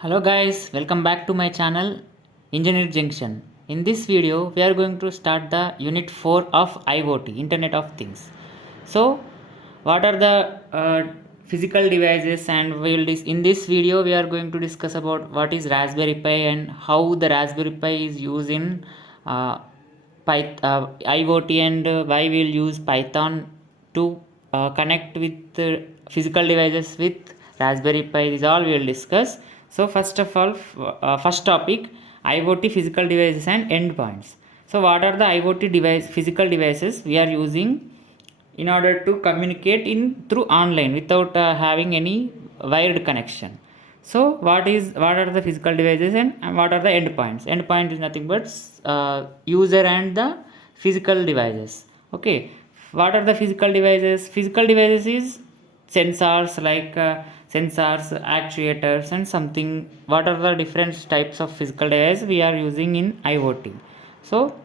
Hello guys, welcome back to my channel Engineer Junction. In this video, we are going to start the unit 4 of IoT, Internet of Things. So, what are the physical devices, and in this video we are going to discuss about what is Raspberry Pi and how the Raspberry Pi is used in uh, IoT, and why we will use Python to connect with physical devices with Raspberry Pi. This all we will discuss. So first of all, first topic, IoT physical devices and endpoints. So what are the IoT physical devices we are using in order to communicate in through online without having any wired connection? So what are the physical devices, and what are the endpoints? Endpoint is nothing but user and the physical devices. Okay, what are the physical devices? Physical devices is sensors, like sensors, actuators, and something. What are the different types of physical devices we are using in IoT? So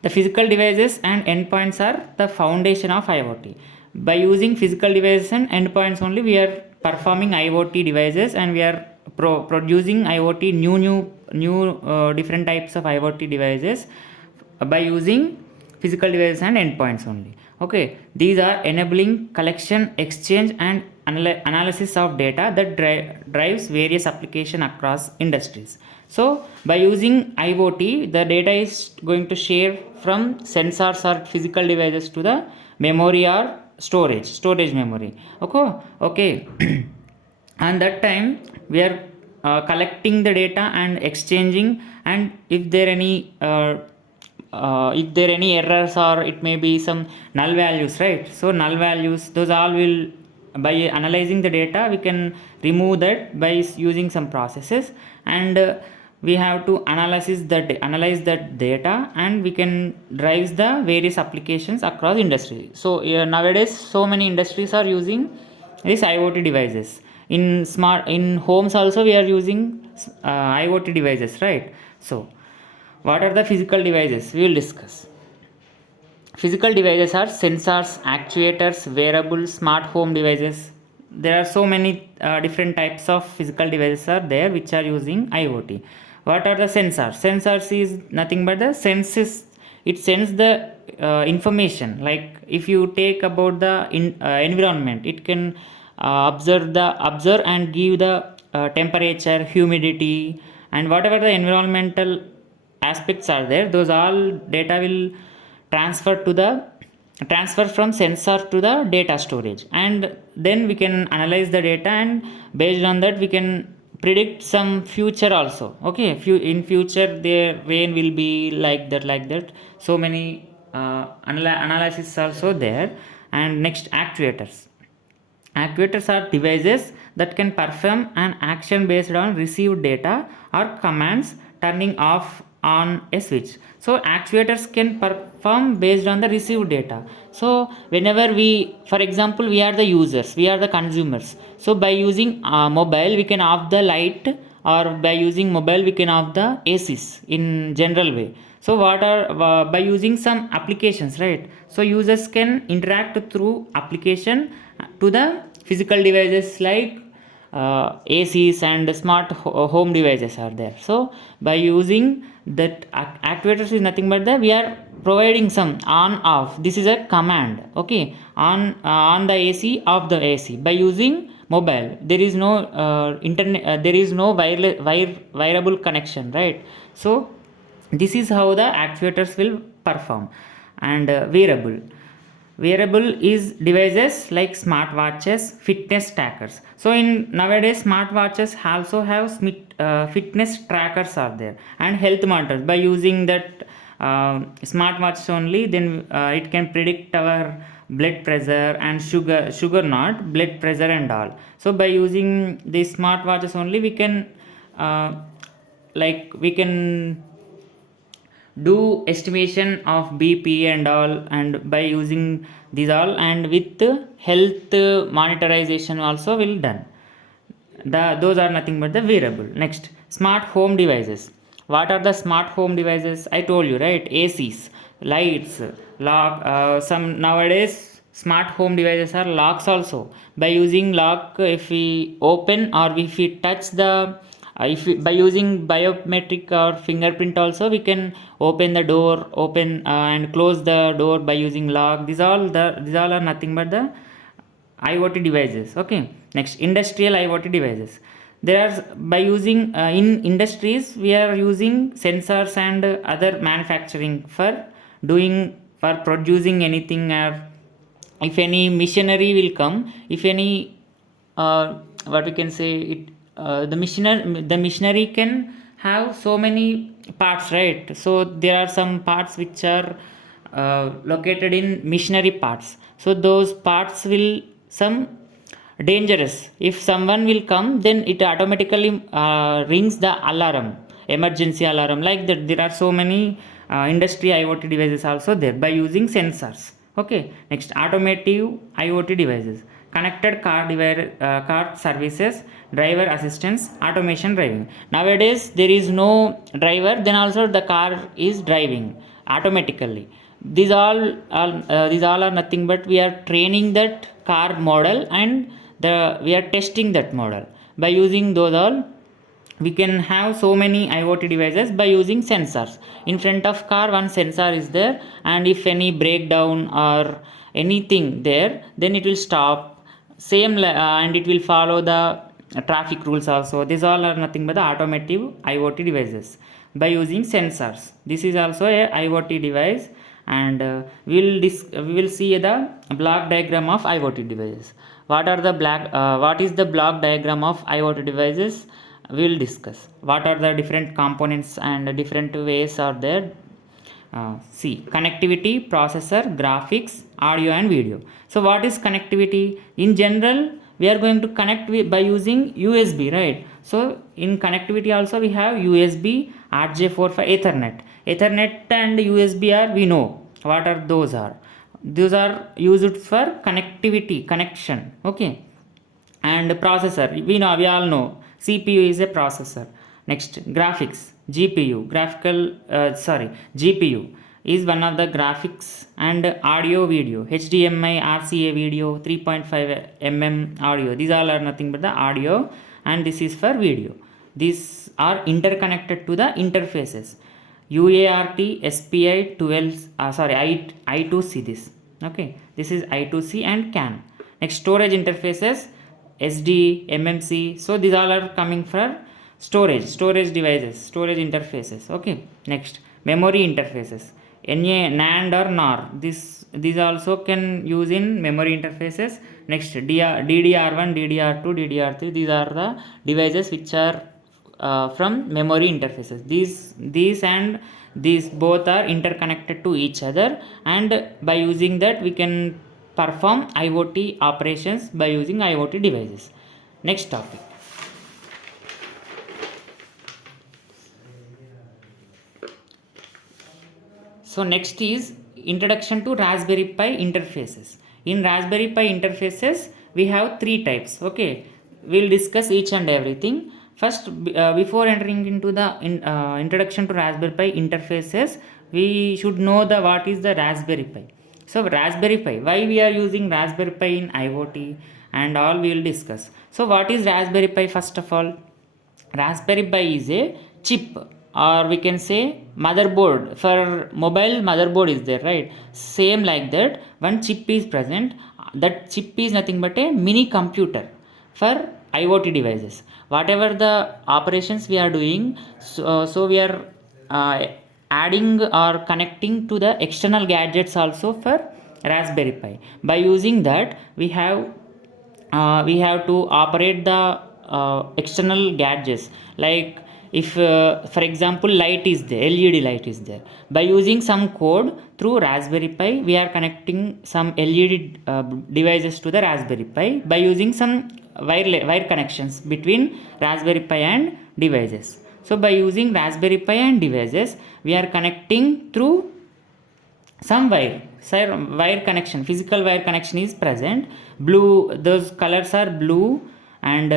the physical devices and endpoints are the foundation of IoT. By using physical devices and endpoints only, we are performing IoT devices, and we are producing IoT new different types of IoT devices by using physical devices and endpoints only. Okay, these are enabling collection, exchange, and analysis of data that drives various application across industries. So by using IoT, the data is going to share from sensors or physical devices to the memory or storage memory. Okay. And that time we are collecting the data and exchanging, and if there any errors, or it may be some null values, right? So null values, those all will, by analyzing the data, we can remove that by using some processes. And we have to analyze that data, and we can drive the various applications across industry. So nowadays so many industries are using these IoT devices. In homes also we are using IoT devices, right? So what are the physical devices? We will discuss. Physical devices are sensors, actuators, wearables, smart home devices. There are so many different types of physical devices are there which are using IoT. What are the sensors? Sensors is nothing but the senses. It sends the information. Like if you take about the environment, it can observe and give the temperature, humidity, and whatever the environmental aspects are there, those all data will transfer from sensor to the data storage, and then we can analyze the data, and based on that we can predict some future also. Okay, in future their rain will be like that. So many analysis also there. And next, actuators. Actuators are devices that can perform an action based on received data or commands, turning off on a switch. So actuators can perform based on the received data. So whenever for example, we are the users, we are the consumers. So by using mobile, we can off the light, or by using mobile we can off the ACs in general way. So by using some applications, right? So users can interact through application to the physical devices, like ACs and smart home devices are there. So by using that, actuators is nothing but we are providing some on off. This is a command. Okay, on the AC, off the AC. By using mobile, there is no internet, there is no wireable connection, right? So this is how the actuators will perform. And wearable is devices like smartwatches, fitness trackers. So in nowadays smartwatches also have fitness trackers are there, and health monitors. By using that smartwatch only, then it can predict our blood pressure and sugar not blood pressure and all. So by using these smartwatches only, we can we can do estimation of BP and all, and by using these all, and with health monitorization also will done. Those are nothing but the wearable. Next, smart home devices. What are the smart home devices? I told you, right? ACs, lights, lock. Some nowadays smart home devices are locks also. By using lock, if we open or if we touch the if by using biometric or fingerprint also we can open the door, and close the door by using lock. These all are nothing but the IoT devices. Okay, next, industrial IoT devices. There are, by using in industries we are using sensors and other manufacturing for doing, for producing anything, or if any machinery will come, if any what we can say it, the machinery can have so many parts, right? So there are some parts which are located in machinery parts, so those parts will some dangerous. If someone will come, then it automatically rings the alarm, emergency alarm, like that. There are so many industry IoT devices also there by using sensors. Okay, next, automotive IoT devices. Connected car services, driver assistance, automation driving. Nowadays there is no driver, then also the car is driving automatically. These all are nothing but we are training that car model, and we are testing that model. By using those all, we can have so many IoT devices by using sensors. In front of car one sensor is there, and if any breakdown or anything there, then it will stop, and it will follow the traffic rules also. These all are nothing but the automotive IoT devices by using sensors. This is also a IoT device, and we will see the block diagram of IoT devices. What is the block diagram of IoT devices? We will discuss what are the different components and different ways are there. See, connectivity, processor, graphics, audio and video. So what is connectivity? In general, we are going to connect by using USB, right? So in connectivity also we have USB, RJ4 for Ethernet and USB are, we know what are those are. Those are used for connectivity, connection. Okay, and processor, we all know CPU is a processor. Next, graphics, GPU is one of the graphics, and audio video, HDMI, RCA video, 3.5 mm audio. These all are nothing but the audio, and this is for video. These are interconnected to the interfaces UART, SPI 12, I2C. This, okay, this is I2C and CAN. Next, storage interfaces, SD, MMC. So these all are coming from storage devices, storage interfaces. Okay, next, memory interfaces, NAND or NOR. These also can use in memory interfaces. Next, DDR1, DDR2, DDR3. These are the devices which are from memory interfaces. These both are interconnected to each other, and by using that we can perform IoT operations by using IoT devices. Next topic. So next is introduction to Raspberry Pi interfaces. In Raspberry Pi interfaces we have three types. Okay, we'll discuss each and everything. First, before entering into the introduction to Raspberry Pi interfaces, we should know what is the Raspberry Pi. So Raspberry Pi, why we are using Raspberry Pi in IoT and all, we will discuss. So what is Raspberry Pi? First of all, Raspberry Pi is a chip, or we can say motherboard. For mobile, motherboard is there, right? Same like that, one chip is present. That chip is nothing but a mini computer for IoT devices. Whatever the operations we are doing, so we are adding or connecting to the external gadgets also for Raspberry Pi. By using that, we have to operate the external gadgets. Like if for example light is there, LED light is there, by using some code through Raspberry Pi, we are connecting some LED devices to the Raspberry Pi by using some wire connections between Raspberry Pi and devices. So by using Raspberry Pi and devices, we are connecting through some wire connection. Physical wire connection is present. Blue, those colors are blue and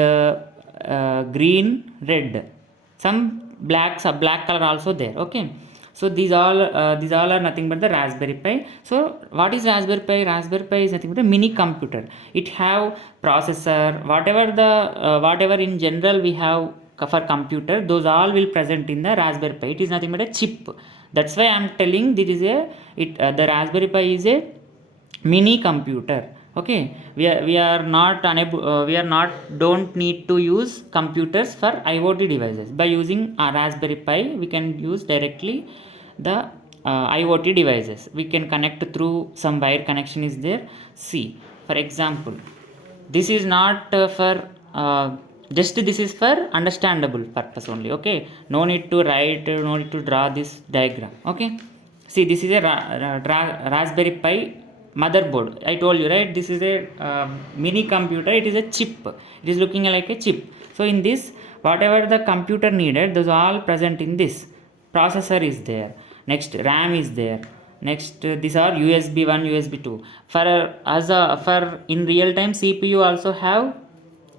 green, red. Some black color also there. Okay, so these all are nothing but the Raspberry Pi. So what is Raspberry Pi? Raspberry Pi is nothing but a mini computer. It have processor, whatever in general we have for computer, those all will present in the Raspberry Pi. It is nothing but a chip. That's why I am telling this is the Raspberry Pi is a mini computer. Okay, we are not unable, we are not don't need to use computers for IoT devices. By using a Raspberry Pi, we can use directly the IoT devices. We can connect through some wire connection is there. See, for example, this is not for just this is for understandable purpose only. Okay, no need to write, no need to draw this diagram. Okay, see, this is a Raspberry Pi motherboard. I told you, right, this is a mini computer. It is a chip. It is looking like a chip. So in this, whatever the computer needed, those all present in this. Processor is there, next RAM is there, next these are USB 1, USB 2. For in real time CPU also have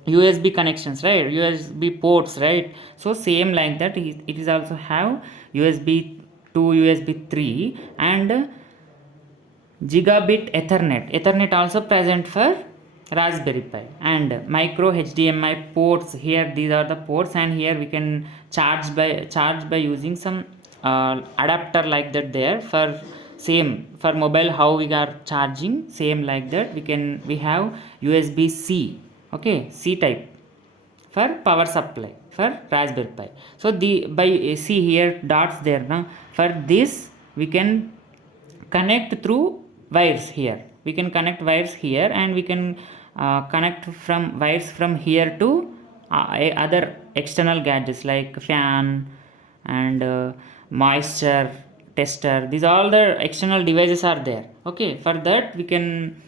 USB connections, right, USB ports, right. So same like that, it is also have USB 2, USB 3, and gigabit ethernet also present for Raspberry Pi, and micro HDMI ports. Here these are the ports, and here we can charge by using some adapter like that there. For same for mobile, how we are charging, same like that we have USB C. Okay, C type for power supply for Raspberry Pi. So see here dots there now. For this we can connect through wires here. We can connect wires here, and we can connect from wires from here to other external gadgets like fan and moisture tester. These all the external devices are there. Okay, for that we can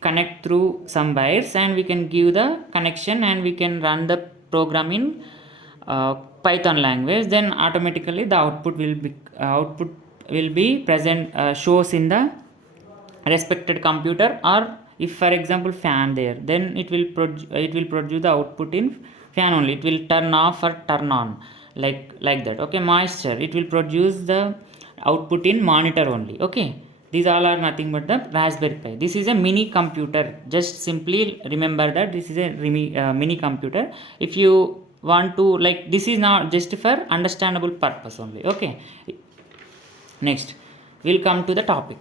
connect through some wires, and we can give the connection, and we can run the program in Python language. Then automatically the output will be present, shows in the respected computer. Or if for example fan there, then it will produce the output in fan only. It will turn off or turn on like that. Okay, moisture, it will produce the output in monitor only. Okay, these all are nothing but the Raspberry Pi. This is a mini computer. Just simply remember that this is a mini computer. If you want to, like, this is not just for understandable purpose only. Okay, next we'll come to the topic.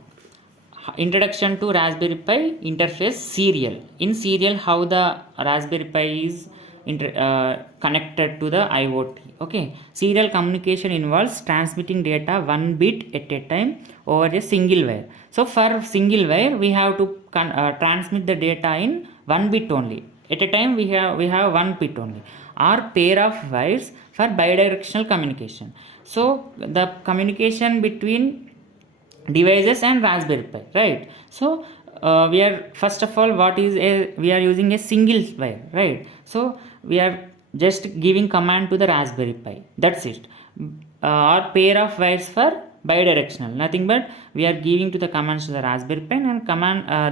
Introduction to Raspberry Pi interface serial. In serial, how the Raspberry Pi is connected to the IoT. Okay, serial communication involves transmitting data one bit at a time over a single wire. So for single wire, we have to transmit the data in one bit only. At a time, we have one bit only, or pair of wires for bidirectional communication. So the communication between devices and Raspberry Pi, right. So we are, first of all, we are using a single wire, right. So we are just giving command to the Raspberry Pi, that's it. Or pair of wires for bidirectional, nothing but we are giving to the commands to the Raspberry Pi, and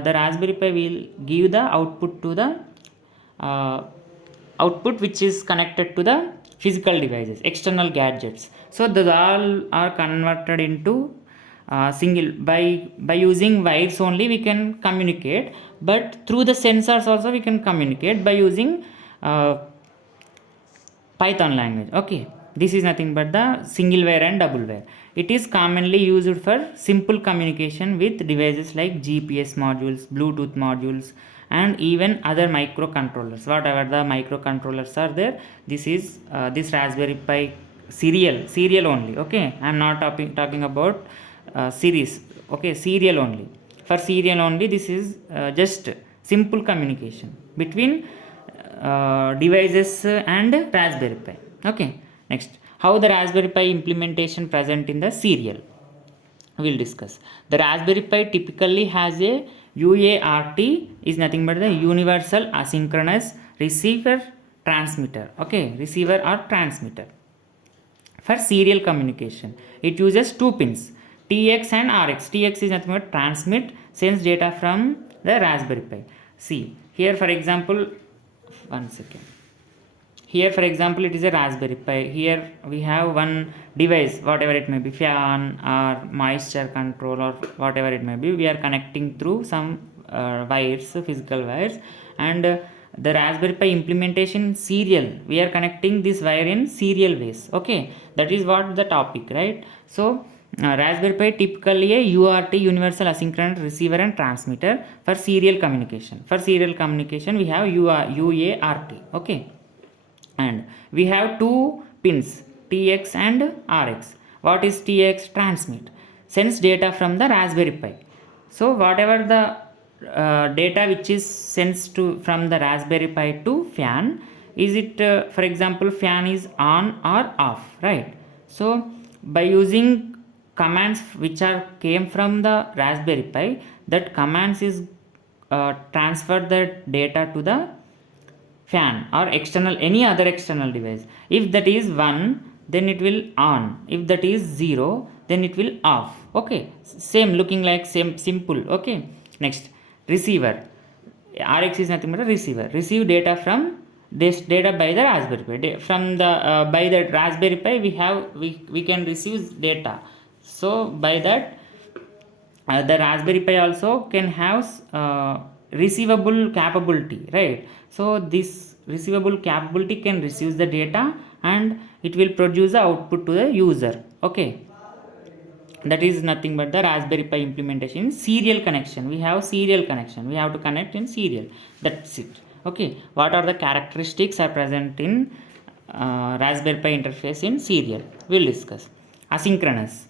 the Raspberry Pi will give the output to the output which is connected to the physical devices, external gadgets. So those all are converted into single. By using wires only we can communicate, but through the sensors also we can communicate by using Python language. Okay, this is nothing but the single wire and double wire. It is commonly used for simple communication with devices like GPS modules, Bluetooth modules, and even other microcontrollers. Whatever the microcontrollers are there, this is this Raspberry Pi serial only. Okay, I am not talking about series. Okay, serial only. For serial only, this is just simple communication between devices and Raspberry Pi. Okay, next, how the Raspberry Pi implementation present in the serial we'll discuss. The Raspberry Pi typically has a UART, is nothing but the universal asynchronous receiver transmitter. Okay, receiver or transmitter. For serial communication, it uses two pins, TX and RX. TX is nothing but transmit, sends data from the Raspberry Pi. See here, for example, one second. Here for example, it is a Raspberry Pi. Here we have one device, whatever it may be, fan or moisture control or whatever it may be. We are connecting through some wires, physical wires, and the Raspberry Pi implementation serial. We are connecting this wire in serial ways. Okay, that is what the topic, right? So Raspberry Pi typically a UART, universal asynchronous receiver and transmitter for serial communication. For serial communication we have UART. Okay, and we have two pins, TX and RX. What is TX? Transmit, sends data from the Raspberry Pi. So whatever the data which is sent to from the Raspberry Pi to fan, is it for example fan is on or off, right? So by using commands which are came from the Raspberry Pi, that commands is transfer the data to the fan or external, any other external device. If that is 1, then it will on. If that is 0, then it will off. Okay, same, looking like same, simple. Okay, next, receiver. RX is nothing but a receiver. Receive data from this data by the Raspberry Pi. From the by the Raspberry Pi we can receive data. So by that the Raspberry Pi also can have receivable capability, right? So this receivable capability can receive the data and it will produce the output to the user. Okay, that is nothing but the Raspberry Pi implementation in serial connection. We have serial connection, we have to connect in serial, that's it. Okay, what are the characteristics are present in Raspberry Pi interface in serial, we'll discuss. Asynchronous.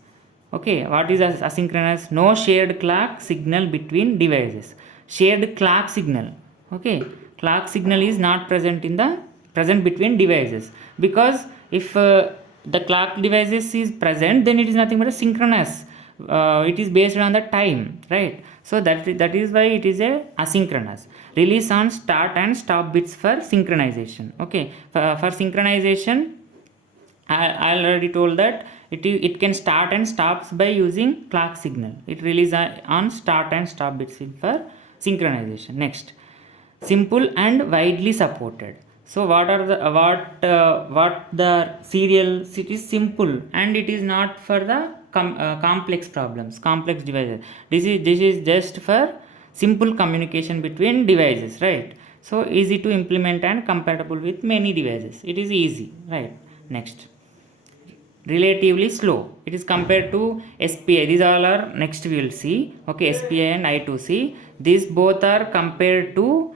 Okay, what is asynchronous? No shared clock signal between devices. Shared clock signal. Okay, clock signal is not present in the present between devices, because if the clock devices is present, then it is nothing but a synchronous. It is based on the time, right? So that is why it is a asynchronous. Release on start and stop bits for synchronization. Okay, for synchronization, I already told that it can start and stops by using clock signal. It releases on start and stop bits for synchronization. Next, simple and widely supported. So what are the what the serial? It is simple and it is not for the complex problems, complex devices. This is just for simple communication between devices, right? So easy to implement and compatible with many devices. It is easy, right? Next, relatively slow. It is compared to SPI. These all are next we will see. Okay, SPI and I2C. These both are compared to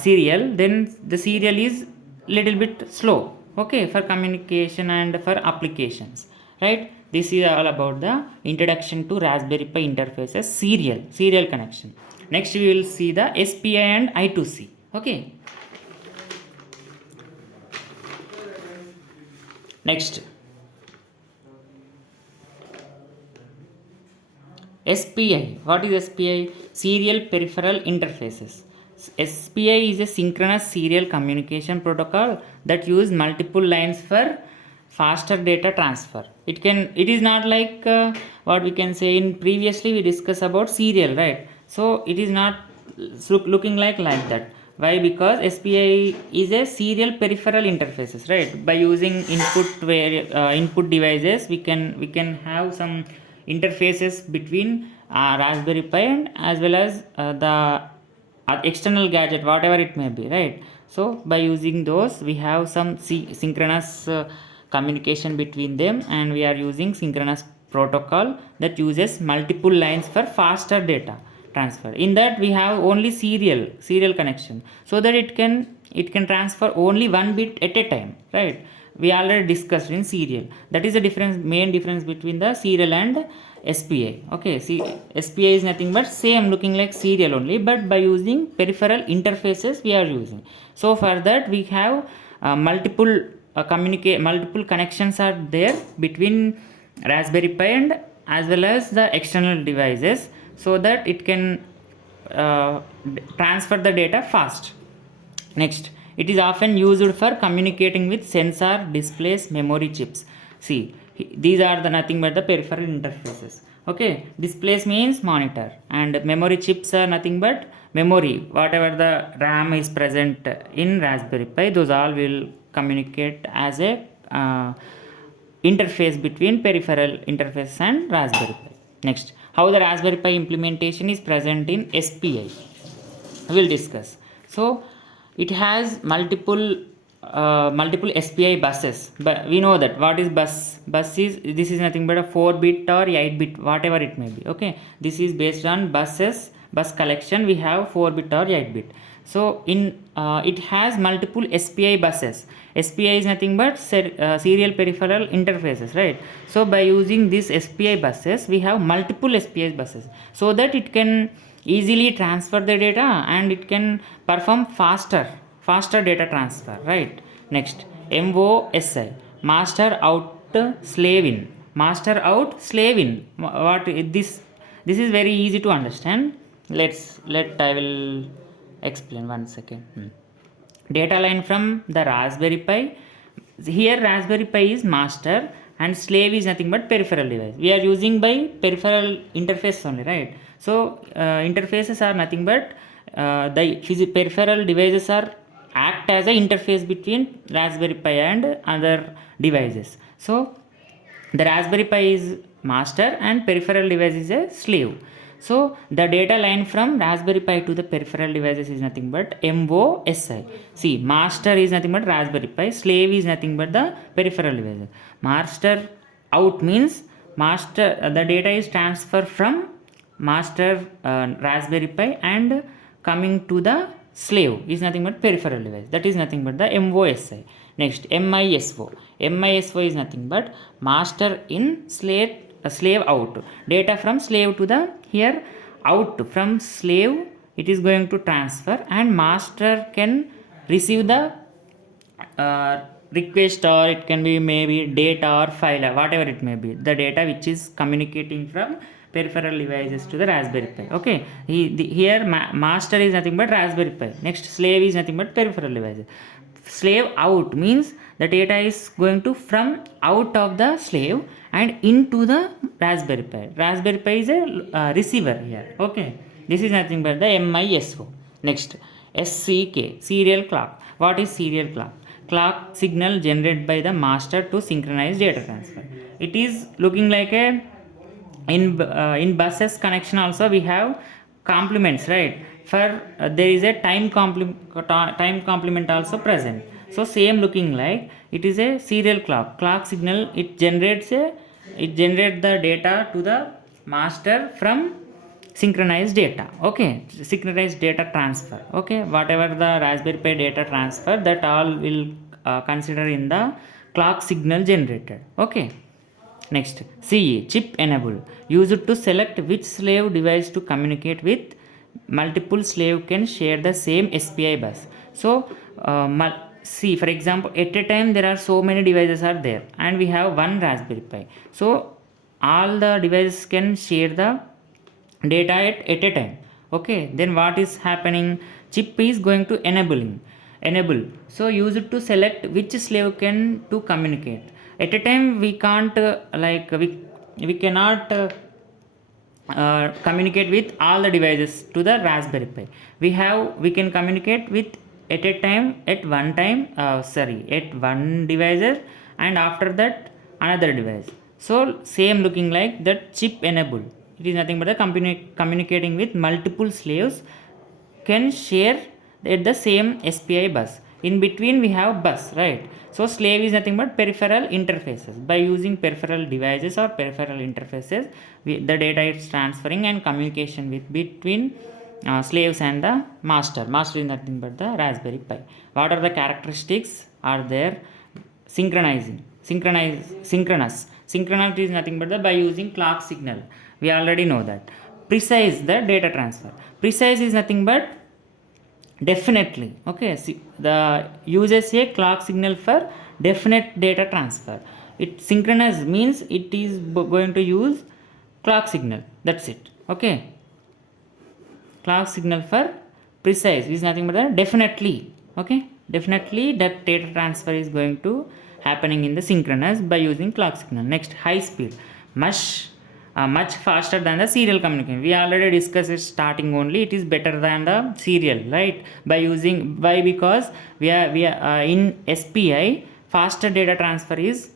serial. Then the serial is little bit slow. Okay, for communication and for applications. Right. This is all about the introduction to Raspberry Pi interfaces, serial connection. Next we will see the SPI and I2C. Okay. Next, SPI. What is SPI? Serial Peripheral Interfaces. SPI is a synchronous serial communication protocol that use multiple lines for faster data transfer. It is not like what we can say in previously we discussed about serial, right? So it is not looking like that. Why? Because SPI is a serial peripheral interfaces, right? By using input devices, we can have some interfaces between Raspberry Pi and as well as the external gadget, whatever it may be, right? So by using those, we have some synchronous communication between them, and we are using synchronous protocol that uses multiple lines for faster data transfer. In that we have only serial connection, so that it can transfer only one bit at a time, right? We already discussed in serial. That is the main difference between the serial and SPI. Okay, see, SPI is nothing but same looking like serial only, but by using peripheral interfaces we are using. So for that we have multiple connections are there between Raspberry Pi and as well as the external devices, so that it can transfer the data fast. Next, it is often used for communicating with sensor, displays, memory chips. See, these are the nothing but the peripheral interfaces. Okay, displays means monitor, and memory chips are nothing but memory. Whatever the RAM is present in Raspberry Pi, those all will communicate as a interface between peripheral interface and Raspberry Pi. Next, how the Raspberry Pi implementation is present in SPI, we will discuss. So it has multiple SPI buses. But we know that what is bus. Bus is, this is nothing but a 4-bit or 8-bit, whatever it may be. Okay, this is based on bus collection. We have 4-bit or 8-bit. So in it has multiple SPI buses. SPI is nothing but serial peripheral interfaces, right? So by using these SPI buses, we have multiple SPI buses, so that it can easily transfer the data and it can perform faster data transfer, right? Next, MOSI, master out slave in. Master out slave in. What this is very easy to understand. Let I will explain, one second. Data line from the Raspberry Pi. Here Raspberry Pi is master and slave is nothing but peripheral device. We are using by peripheral interface only, right? So interfaces are nothing but the peripheral devices are act as an interface between Raspberry Pi and other devices. So the Raspberry Pi is master and peripheral device is a slave. So the data line from Raspberry Pi to the peripheral devices is nothing but MOSI. See, master is nothing but Raspberry Pi, slave is nothing but the peripheral devices. Master out means master, the data is transferred from master Raspberry Pi and coming to the slave is nothing but peripheral device. That is nothing but the MOSI. Next, MISO. MISO is nothing but master in slave out. Data from slave to the, here out from slave it is going to transfer, and master can receive the request, or it can be maybe data or file or whatever it may be, the data which is communicating from peripheral devices to the Raspberry Pi. Okay, here master is nothing but Raspberry Pi. Next, slave is nothing but peripheral devices. Slave out means the data is going to from out of the slave and into the Raspberry Pi. Raspberry Pi is a receiver here. Okay, this is nothing but the MISO. Next, SCK, serial clock. What is serial clock? Clock signal generated by the master to synchronize data transfer. It is looking like a in buses connection also we have complements, right? For there is a time complement also present. So same looking like it is a serial clock signal. It generates the data to the master from synchronized data. Okay, synchronized data transfer. Okay, whatever the Raspberry Pi data transfer, that all will consider in the clock signal generated. Okay. Next, CE, chip enable, used to select which slave device to communicate with. Multiple slave can share the same SPI bus. So see, for example, at a time there are so many devices are there and we have one Raspberry Pi. So all the devices can share the data at a time. Okay, then what is happening? Chip is going to enable. So use it to select which slave can to communicate. At a time we can't we cannot communicate with all the devices to the Raspberry Pi. We can communicate with at a time at one device, and after that another device. So same looking like that chip enable. It is nothing but the communicating with multiple slaves can share at the same SPI bus. In between we have bus, right? So slave is nothing but peripheral interfaces. By using peripheral devices or peripheral interfaces, the data is transferring and communication with between slaves and the master. Master is nothing but the Raspberry Pi. What are the characteristics are there? Synchronous. Synchronous is nothing but the by using clock signal. We already know that. Precise, the data transfer. Precise is nothing but definitely. Okay, see, the uses a clock signal for definite data transfer. It synchronous means it is going to use clock signal. That's it. Okay, clock signal for precise is nothing but the definitely. Okay, definitely that data transfer is going to happening in the synchronous by using clock signal. Next, high speed, much faster than the serial communication. We already discussed it starting only. It is better than the serial, right? Because we are in SPI, faster data transfer is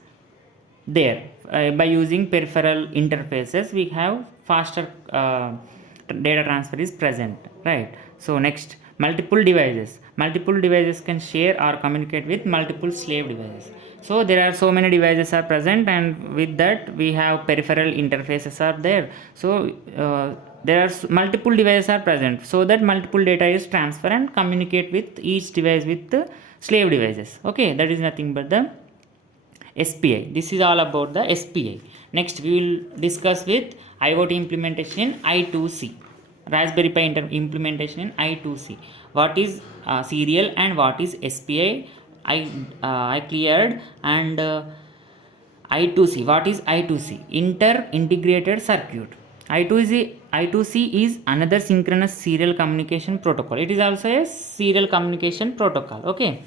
there. By using peripheral interfaces, we have faster data transfer is present, right? So next, multiple devices can share or communicate with multiple slave devices. So there are so many devices are present, and with that we have peripheral interfaces are there. So there are multiple devices are present, so that multiple data is transferred and communicate with each device with the slave devices. Okay, that is nothing but the SPI. This is all about the SPI. Next we will discuss with IoT implementation in I2C. Raspberry Pi implementation in I2C. What is serial and what is SPI? I cleared. And I2C. What is I2C? Inter-integrated circuit. I2C is another synchronous serial communication protocol. It is also a serial communication protocol. Okay.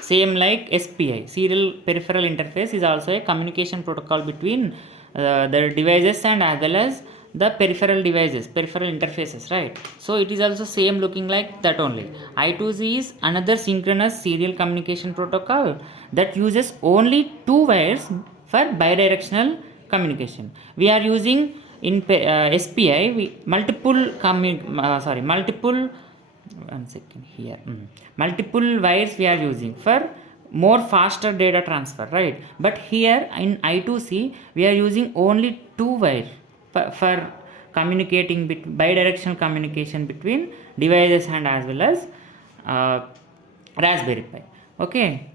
Same like SPI, serial peripheral interface, is also a communication protocol between the devices and as well as the peripheral devices, peripheral interfaces, right? So it is also same looking like that only. I2C is another synchronous serial communication protocol that uses only two wires for bidirectional communication. We are using in SPI multiple one second here. Multiple wires we are using for more faster data transfer, right? But here in I2C we are using only two wires for communicating bidirectional communication between devices and as well as Raspberry Pi. Okay,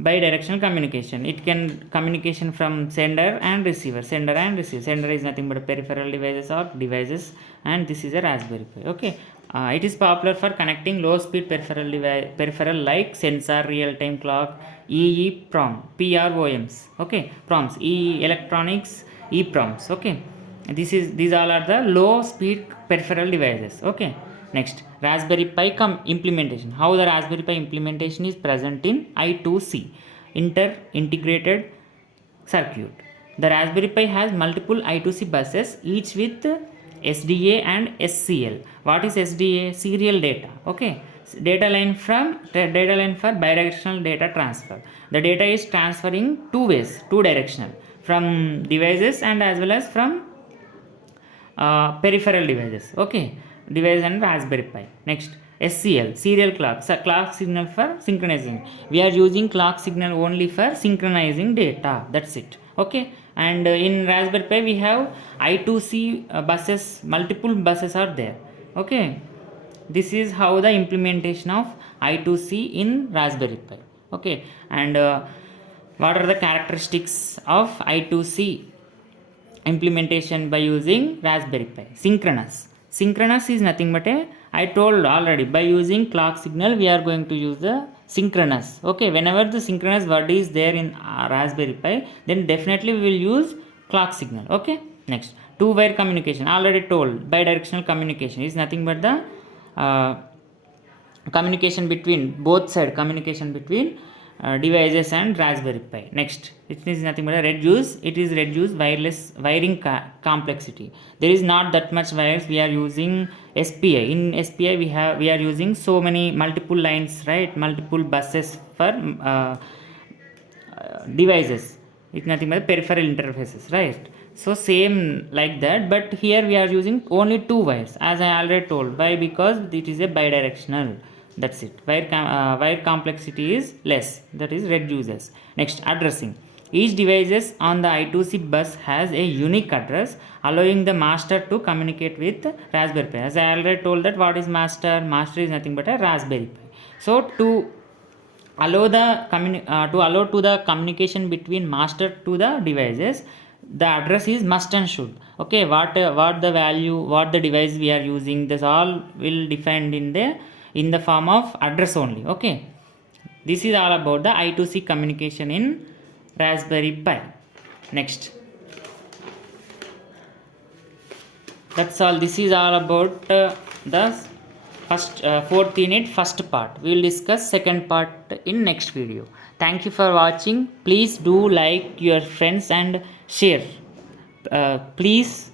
bidirectional communication. It can communication from sender and receiver. Sender is nothing but peripheral devices or devices, and this is a Raspberry Pi. Okay, it is popular for connecting low speed peripheral like sensor, real time clock, PROMs. Okay, proms, electronics, EPROMs. Okay, these all are the low speed peripheral devices. Okay, next Raspberry Pi implementation. How the Raspberry Pi implementation is present in I2C, inter-integrated circuit. The Raspberry Pi has multiple I2C buses, each with SDA and SCL. What is SDA? Serial data. Okay, data line for bidirectional data transfer. The data is transferring two ways, two directional, from devices and as well as from peripheral devices. Okay, device and Raspberry Pi. Next, SCL, serial clock, clock signal for synchronizing. We are using clock signal only for synchronizing data. That's it. Okay, and in Raspberry Pi we have I2C buses, multiple buses are there. Okay, this is how the implementation of I2C in Raspberry Pi. Okay, and what are the characteristics of I2C implementation by using Raspberry Pi? Synchronous is nothing but I told already, by using clock signal we are going to use the synchronous. Okay, whenever the synchronous word is there in Raspberry Pi, then definitely we will use clock signal. Okay, next, two wire communication, already told. Bidirectional communication is nothing but the communication between both side, communication between devices and Raspberry Pi. Next, it is nothing but a reduce. It is reduce wireless wiring complexity. There is not that much wires. We are using SPI. In SPI we are using so many multiple lines, right? Multiple buses for devices. It's nothing but peripheral interfaces, right? So same like that, but here we are using only two wires, as I already told. Why? Because it is a bidirectional. That's it. Wire complexity is less, that is reduces. Next, addressing. Each devices on the I2C bus has a unique address, allowing the master to communicate with Raspberry Pi. As I already told that what is master? Master is nothing but a Raspberry Pi. So to allow the communication between master to the devices, the address is must and should. Okay, what the value, what the device we are using, this all will defined in the form of address only. Okay, this is all about the I2C communication in Raspberry Pi. Next, that's all. This is all about the first fourth unit first part. We will discuss second part in next video. Thank you for watching. Please do like your friends and share. Please